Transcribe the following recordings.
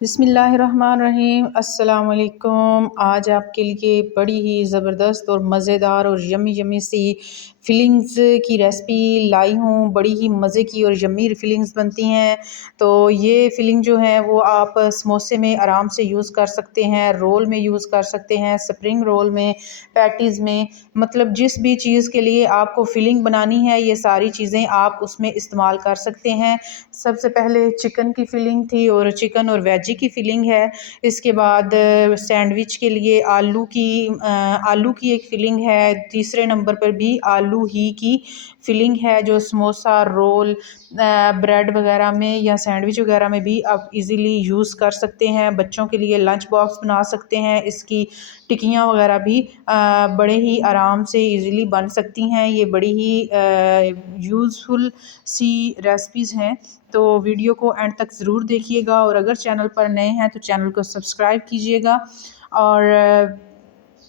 बिस्मिल्लाहिर्रहमानिर्रहीम। अस्सलाम वालेकुम। आज आपके लिए बड़ी ही ज़बरदस्त और मज़ेदार और यम्मी यम्मी सी फ़िलिंग्स की रेसिपी लाई हूँ। बड़ी ही मज़े की और यम्मी फ़िलिंग्स बनती हैं। तो ये फ़िलिंग जो है वो आप समोसे में आराम से यूज़ कर सकते हैं, रोल में यूज़ कर सकते हैं, स्प्रिंग रोल में, पैटीज़ में, मतलब जिस भी चीज़ के लिए आपको फ़िलिंग बनानी है ये सारी चीज़ें आप उसमें इस्तेमाल कर सकते हैं। सबसे पहले चिकन की फ़िलिंग थी और चिकन और वेजी की फ़िलिंग है। इसके बाद सैंडविच के लिए आलू की एक फ़िलिंग है। तीसरे नंबर पर भी आलू ही की फ़िलिंग है जो समोसा, रोल, ब्रेड वग़ैरह में या सैंडविच वग़ैरह में भी आप इजीली यूज़ कर सकते हैं। बच्चों के लिए लंच बॉक्स बना सकते हैं। इसकी टिक्कियाँ वग़ैरह भी बड़े ही आराम से इजीली बन सकती हैं। ये बड़ी ही यूज़फुल सी रेसिपीज़ हैं। तो वीडियो को एंड तक ज़रूर देखिएगा और अगर चैनल पर नए हैं तो चैनल को सब्सक्राइब कीजिएगा और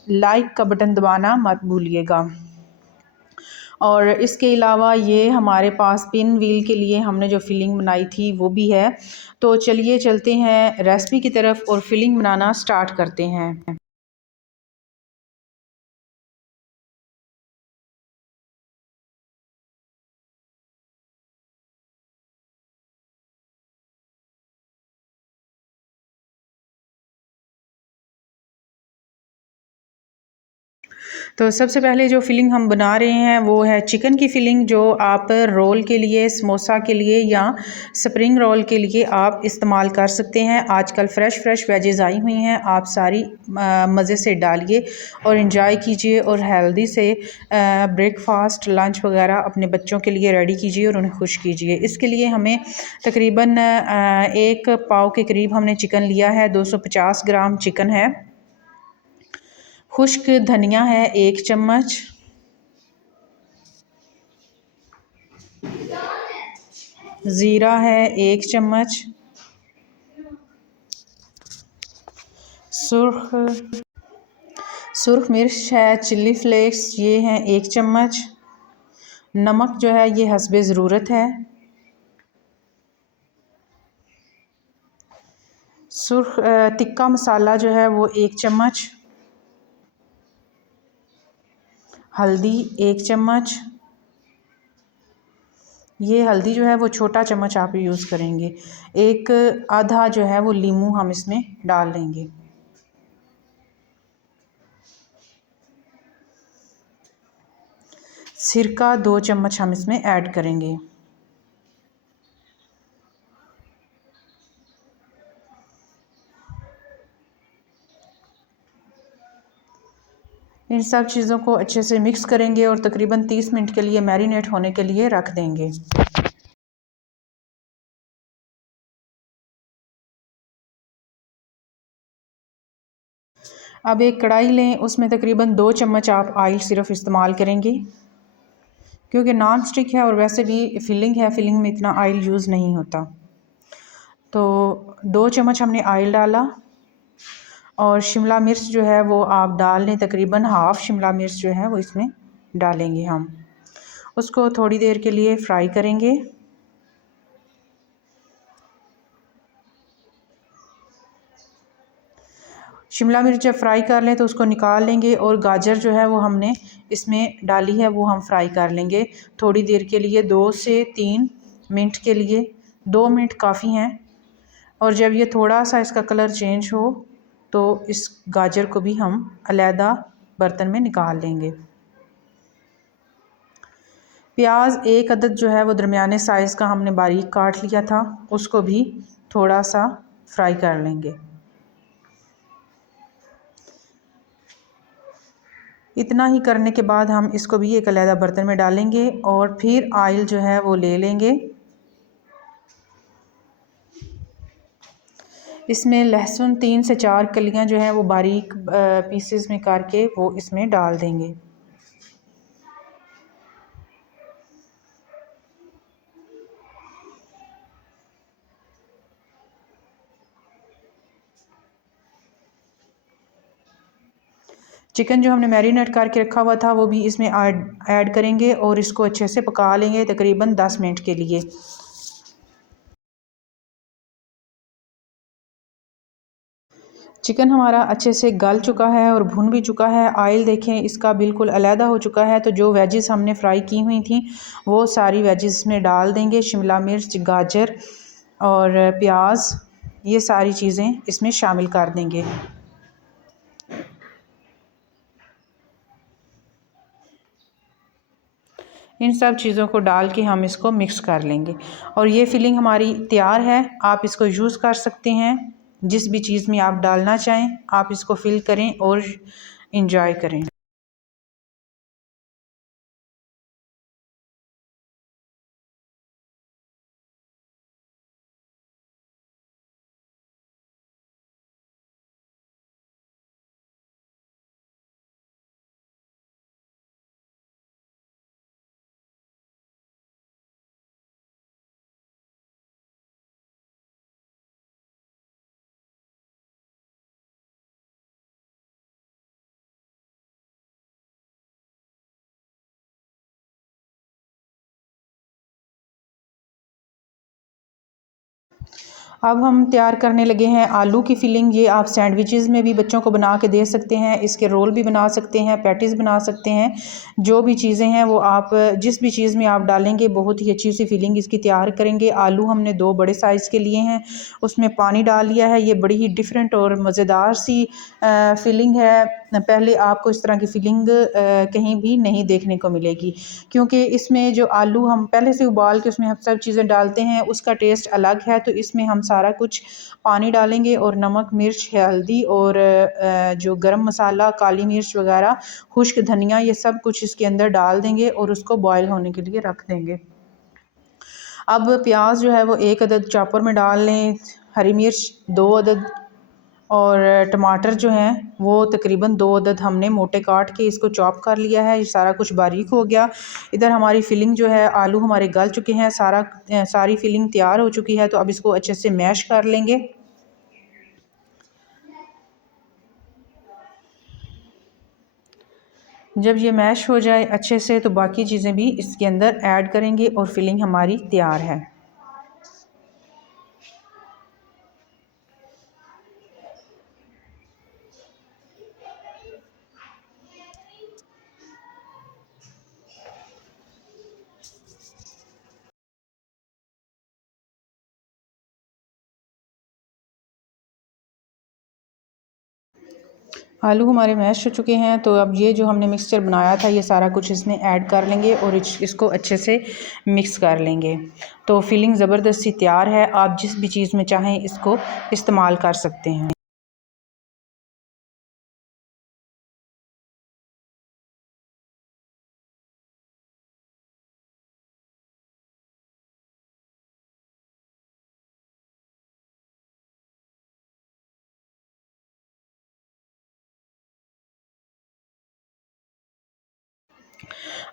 लाइक का बटन दबाना मत भूलिएगा। और इसके अलावा ये हमारे पास पिन व्हील के लिए हमने जो फ़िलिंग बनाई थी वो भी है। तो चलिए चलते हैं रेसिपी की तरफ और फ़िलिंग बनाना स्टार्ट करते हैं। तो सबसे पहले जो फ़िलिंग हम बना रहे हैं वो है चिकन की फ़िलिंग, जो आप रोल के लिए, समोसा के लिए या स्प्रिंग रोल के लिए आप इस्तेमाल कर सकते हैं। आजकल फ़्रेश वेजेस आई हुई हैं, आप सारी मज़े से डालिए और एंजॉय कीजिए और हेल्दी से ब्रेकफास्ट, लंच वगैरह अपने बच्चों के लिए रेडी कीजिए और उन्हें खुश कीजिए। इसके लिए हमें तकरीबन 1 पाव के करीब हमने चिकन लिया है। 250 ग्राम चिकन है। खुश्क धनिया है 1 चम्मच, ज़ीरा है 1 चम्मच, सुर्ख मिर्च है, चिल्ली फ्लेक्स ये हैं 1 चम्मच, नमक जो है ये हस्बे ज़रूरत है, तिक्का मसाला जो है वो 1 चम्मच, हल्दी 1 चम्मच। ये हल्दी जो है वो छोटा चम्मच आप यूज़ करेंगे। एक आधा जो है वो लीमू हम इसमें डाल लेंगे। सिरका 2 चम्मच हम इसमें ऐड करेंगे। इन सब चीज़ों को अच्छे से मिक्स करेंगे और तकरीबन 30 मिनट के लिए मैरिनेट होने के लिए रख देंगे। अब एक कढ़ाई लें, उसमें तकरीबन 2 चम्मच आप ऑयल सिर्फ इस्तेमाल करेंगे, क्योंकि नॉन स्टिक है और वैसे भी फिलिंग है, फिलिंग में इतना ऑयल यूज़ नहीं होता। तो 2 चम्मच हमने ऑयल डाला और शिमला मिर्च जो है वो आप डाल लें, तकरीबन हाफ़ शिमला मिर्च जो है वो इसमें डालेंगे हम। उसको थोड़ी देर के लिए फ्राई करेंगे। शिमला मिर्च जब फ्राई कर लें तो उसको निकाल लेंगे और गाजर जो है वो हमने इसमें डाली है वो हम फ्राई कर लेंगे थोड़ी देर के लिए, 2 से 3 मिनट के लिए। 2 मिनट काफ़ी हैं। और जब ये थोड़ा सा इसका कलर चेंज हो तो इस गाजर को भी हम अलहदा बर्तन में निकाल लेंगे। प्याज 1 अदद जो है वो दरमियाने साइज़ का हमने बारीक काट लिया था, उसको भी थोड़ा सा फ्राई कर लेंगे। इतना ही करने के बाद हम इसको भी एक अलहदा बर्तन में डालेंगे और फिर ऑयल जो है वो ले लेंगे। इसमें लहसुन 3 से 4 कलियां जो हैं वो बारीक पीसेस में करके वो इसमें डाल देंगे। चिकन जो हमने मैरिनेट करके रखा हुआ था वो भी इसमें ऐड करेंगे और इसको अच्छे से पका लेंगे तकरीबन 10 मिनट के लिए। चिकन हमारा अच्छे से गल चुका है और भुन भी चुका है। ऑयल देखें इसका बिल्कुल अलहदा हो चुका है। तो जो वेजेस हमने फ्राई की हुई थी वो सारी वेजेस में डाल देंगे। शिमला मिर्च, गाजर और प्याज, ये सारी चीज़ें इसमें शामिल कर देंगे। इन सब चीज़ों को डाल के हम इसको मिक्स कर लेंगे और ये फिलिंग हमारी तैयार है। आप इसको यूज़ कर सकते हैं, जिस भी चीज़ में आप डालना चाहें आप इसको फिल करें और इंजॉय करें। अब हम तैयार करने लगे हैं आलू की फिलिंग। ये आप सैंडविचेस में भी बच्चों को बना के दे सकते हैं, इसके रोल भी बना सकते हैं, पैटीज़ बना सकते हैं। जो भी चीज़ें हैं वो आप जिस भी चीज़ में आप डालेंगे बहुत ही अच्छी सी फिलिंग इसकी तैयार करेंगे। आलू हमने 2 बड़े साइज़ के लिए हैं, उसमें पानी डाल लिया है। ये बड़ी ही डिफरेंट और मज़ेदार सी फिलिंग है। पहले आपको इस तरह की फिलिंग कहीं भी नहीं देखने को मिलेगी, क्योंकि इसमें जो आलू हम पहले से उबाल के उसमें हम सब चीज़ें डालते हैं उसका टेस्ट अलग है। तो इसमें हम सारा कुछ पानी डालेंगे और नमक, मिर्च, हल्दी और जो गरम मसाला, काली मिर्च वगैरह, खुश्क धनिया, ये सब कुछ इसके अंदर डाल देंगे और उसको बॉयल होने के लिए रख देंगे। अब प्याज जो है वो 1 अदद चॉपर में डाल लें, हरी मिर्च 2 अदद और टमाटर जो हैं वो तकरीबन 2 अदद हमने मोटे काट के इसको चॉप कर लिया है। ये सारा कुछ बारीक हो गया। इधर हमारी फिलिंग जो है, आलू हमारे गल चुके हैं, सारी फिलिंग तैयार हो चुकी है। तो अब इसको अच्छे से मैश कर लेंगे। जब ये मैश हो जाए अच्छे से तो बाकी चीज़ें भी इसके अंदर ऐड करेंगे और फिलिंग हमारी तैयार है। आलू हमारे मैश हो चुके हैं। तो अब ये जो हमने मिक्सचर बनाया था ये सारा कुछ इसमें ऐड कर लेंगे और इसको अच्छे से मिक्स कर लेंगे। तो फिलिंग ज़बरदस्त सी तैयार है। आप जिस भी चीज़ में चाहें इसको इस्तेमाल कर सकते हैं।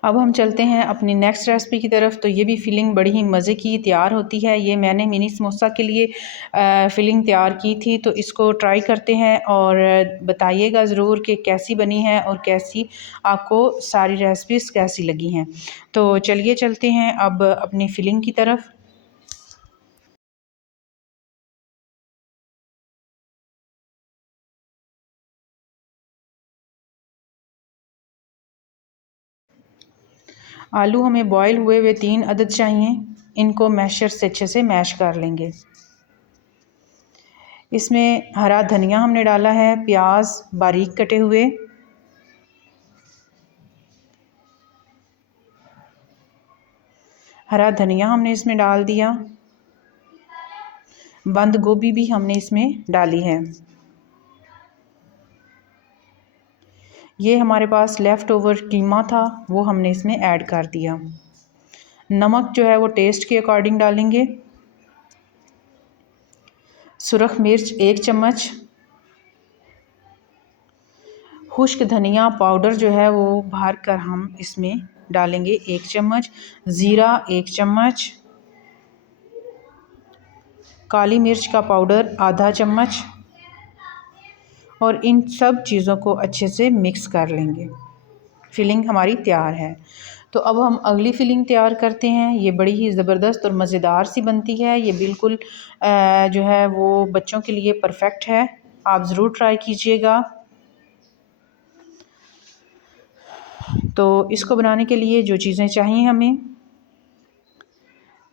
अब हम चलते हैं अपनी नेक्स्ट रेसिपी की तरफ। तो ये भी फिलिंग बड़ी ही मज़े की तैयार होती है। ये मैंने मिनी समोसा के लिए फिलिंग तैयार की थी। तो इसको ट्राई करते हैं और बताइएगा ज़रूर कि कैसी बनी है और कैसी आपको सारी रेसिपीज़ कैसी लगी हैं। तो चलिए चलते हैं अब अपनी फिलिंग की तरफ। आलू हमें बॉयल हुए हुए 3 अदद चाहिए। इनको मैशर से अच्छे से मैश कर लेंगे। इसमें हरा धनिया हमने डाला है, प्याज बारीक कटे हुए, हरा धनिया हमने इसमें डाल दिया, बंद गोभी भी हमने इसमें डाली है। ये हमारे पास लेफ़्ट ओवर कीमा था वो हमने इसमें ऐड कर दिया। नमक जो है वो टेस्ट के अकॉर्डिंग डालेंगे। सुरख मिर्च 1 चम्मच, खुश्क धनिया पाउडर जो है वो भर कर हम इसमें डालेंगे 1 चम्मच, ज़ीरा 1 चम्मच, काली मिर्च का पाउडर आधा चम्मच और इन सब चीज़ों को अच्छे से मिक्स कर लेंगे। फिलिंग हमारी तैयार है। तो अब हम अगली फिलिंग तैयार करते हैं। ये बड़ी ही ज़बरदस्त और मज़ेदार सी बनती है। ये बिल्कुल जो है वो बच्चों के लिए परफेक्ट है। आप ज़रूर ट्राई कीजिएगा। तो इसको बनाने के लिए जो चीज़ें चाहिए हमें,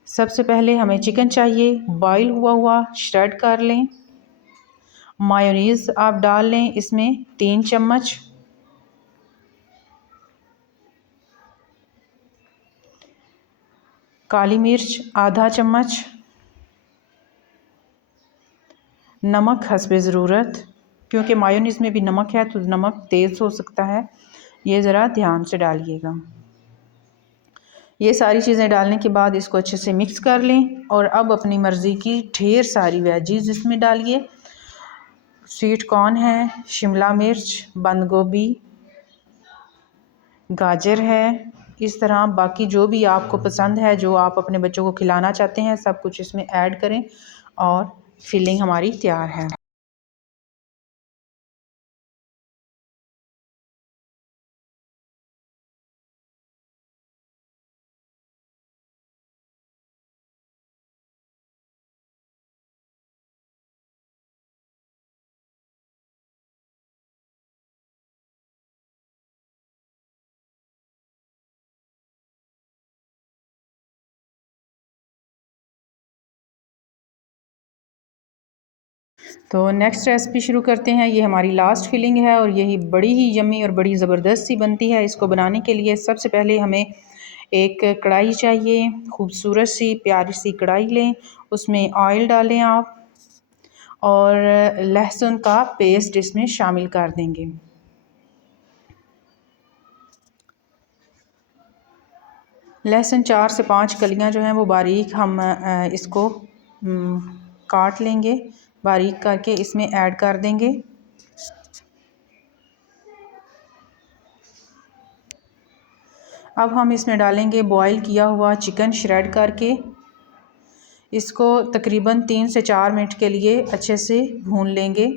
सबसे पहले हमें चिकन चाहिए, बॉयल हुआ श्रेड कर लें। मायोनीज़ आप डाल लें इसमें 3 चम्मच। काली मिर्च आधा चम्मच। नमक हस्बे ज़रूरत, क्योंकि मायोनीज़ में भी नमक है तो नमक तेज़ हो सकता है, ये ज़रा ध्यान से डालिएगा। ये सारी चीज़ें डालने के बाद इसको अच्छे से मिक्स कर लें और अब अपनी मर्ज़ी की ढेर सारी वेजीज़ इसमें डालिए। स्वीट कॉर्न है, शिमला मिर्च, बंद गोभी, गाजर है, इस तरह बाकी जो भी आपको पसंद है, जो आप अपने बच्चों को खिलाना चाहते हैं, सब कुछ इसमें ऐड करें और फिलिंग हमारी तैयार है। तो नेक्स्ट रेसिपी शुरू करते हैं। ये हमारी लास्ट फिलिंग है और यही बड़ी ही यम्मी और बड़ी ज़बरदस्त सी बनती है। इसको बनाने के लिए सबसे पहले हमें एक कढ़ाई चाहिए, खूबसूरत सी प्यारी सी कढ़ाई लें, उसमें ऑयल डालें आप और लहसुन का पेस्ट इसमें शामिल कर देंगे। लहसुन 4 से 5 कलियां जो हैं वो बारीक हम इसको काट लेंगे, बारीक करके इसमें ऐड कर देंगे। अब हम इसमें डालेंगे बॉईल किया हुआ चिकन श्रेड करके। इसको तकरीबन 3 से 4 मिनट के लिए अच्छे से भून लेंगे।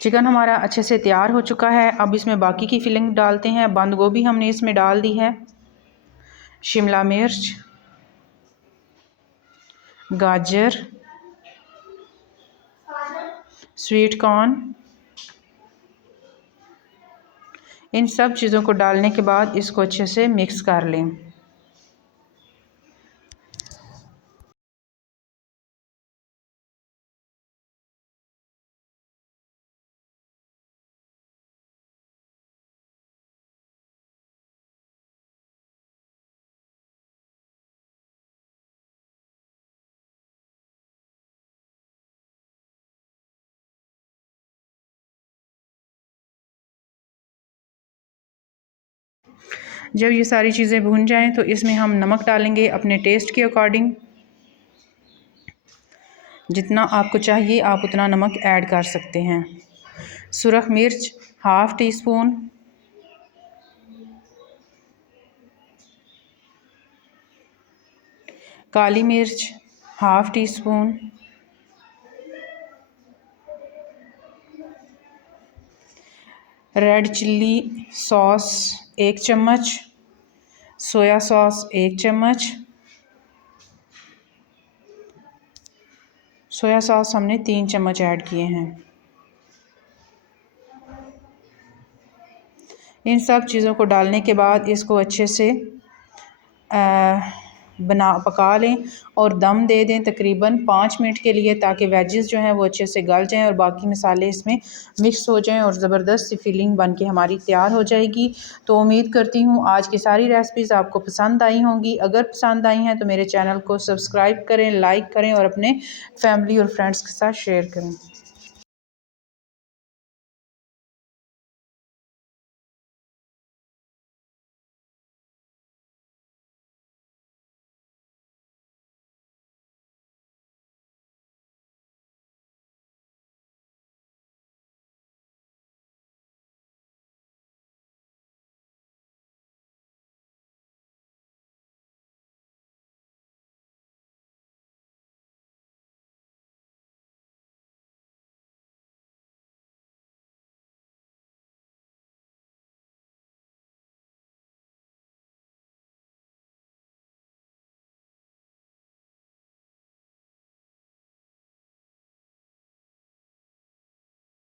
चिकन हमारा अच्छे से तैयार हो चुका है। अब इसमें बाकी की फिलिंग डालते हैं। बंद गोभी हमने इसमें डाल दी है, शिमला मिर्च, गाजर, स्वीट कॉर्न, इन सब चीज़ों को डालने के बाद इसको अच्छे से मिक्स कर लें। जब ये सारी चीज़ें भून जाएं तो इसमें हम नमक डालेंगे अपने टेस्ट के अकॉर्डिंग। जितना आपको चाहिए आप उतना नमक ऐड कर सकते हैं। सुरख मिर्च हाफ़ टी स्पून, काली मिर्च half tea spoon, red chilli sauce 1 चम्मच, सोया सॉस 1 चम्मच। सोया सॉस हमने 3 चम्मच ऐड किए हैं। इन सब चीज़ों को डालने के बाद इसको अच्छे से पका लें और दम दे दें तकरीबन 5 मिनट के लिए, ताकि वेजेस जो हैं वो अच्छे से गल जाएं और बाकी मसाले इसमें मिक्स हो जाएं और ज़बरदस्त सी फिलिंग बन के हमारी तैयार हो जाएगी। तो उम्मीद करती हूँ आज की सारी रेसिपीज़ आपको पसंद आई होंगी। अगर पसंद आई हैं तो मेरे चैनल को सब्सक्राइब करें, लाइक करें और अपने फैमिली और फ्रेंड्स के साथ शेयर करें।